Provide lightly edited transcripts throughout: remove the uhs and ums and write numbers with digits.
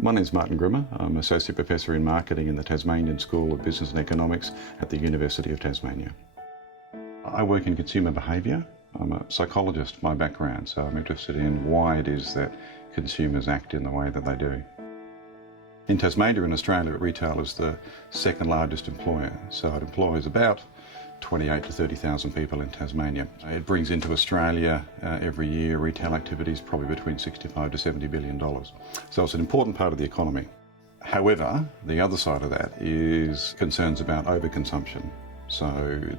My name is Martin Grimmer. I'm Associate Professor in Marketing in the Tasmanian School of Business and Economics at the University of Tasmania. I work in consumer behaviour. I'm a psychologist by background, so I'm interested in why it is that consumers act in the way that they do. In Tasmania, in Australia, retail is the second largest employer, so it employs about 28 to 30,000 people in Tasmania. It brings into Australia every year retail activities probably between 65 to $70 billion. So it's an important part of the economy. However, the other side of that is concerns about overconsumption. So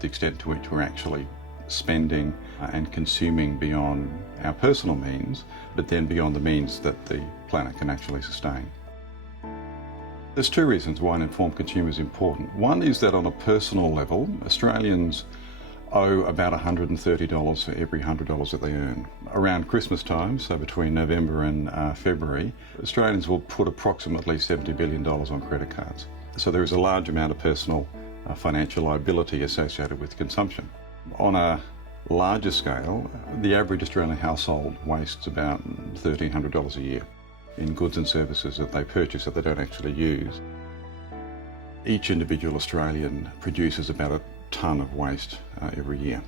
the extent to which we're actually spending and consuming beyond our personal means, but then beyond the means that the planet can actually sustain. There's two reasons why an informed consumer is important. One is that on a personal level, Australians owe about $130 for every $100 that they earn. Around Christmas time, so between November and February, Australians will put approximately $70 billion on credit cards. So there is a large amount of personal financial liability associated with consumption. On a larger scale, the average Australian household wastes about $1,300 a year in goods and services that they purchase that they don't actually use. Each individual Australian produces about a tonne of waste every year.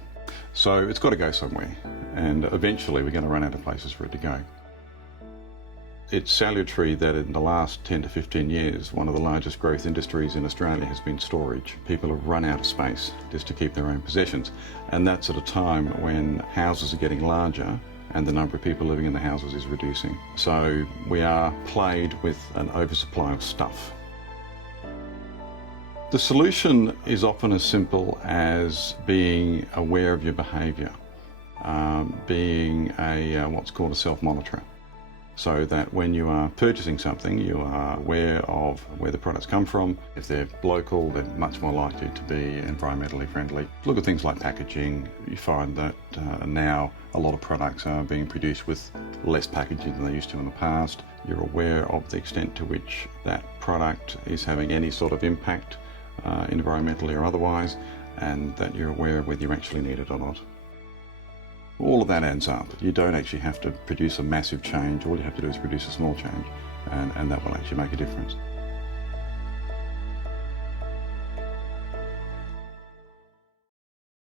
So it's got to go somewhere, and eventually we're going to run out of places for it to go. It's salutary that in the last 10 to 15 years, one of the largest growth industries in Australia has been storage. People have run out of space just to keep their own possessions, and that's at a time when houses are getting larger and the number of people living in the houses is reducing. So we are plagued with an oversupply of stuff. The solution is often as simple as being aware of your behaviour, being what's called a self-monitorer, so that when you are purchasing something, you are aware of where the products come from. If they're local, they're much more likely to be environmentally friendly. Look at things like packaging. You find that now a lot of products are being produced with less packaging than they used to in the past. You're aware of the extent to which that product is having any sort of impact, environmentally or otherwise, and that you're aware of whether you actually need it or not. All of that adds up. You don't actually have to produce a massive change. All you have to do is produce a small change, and that will actually make a difference.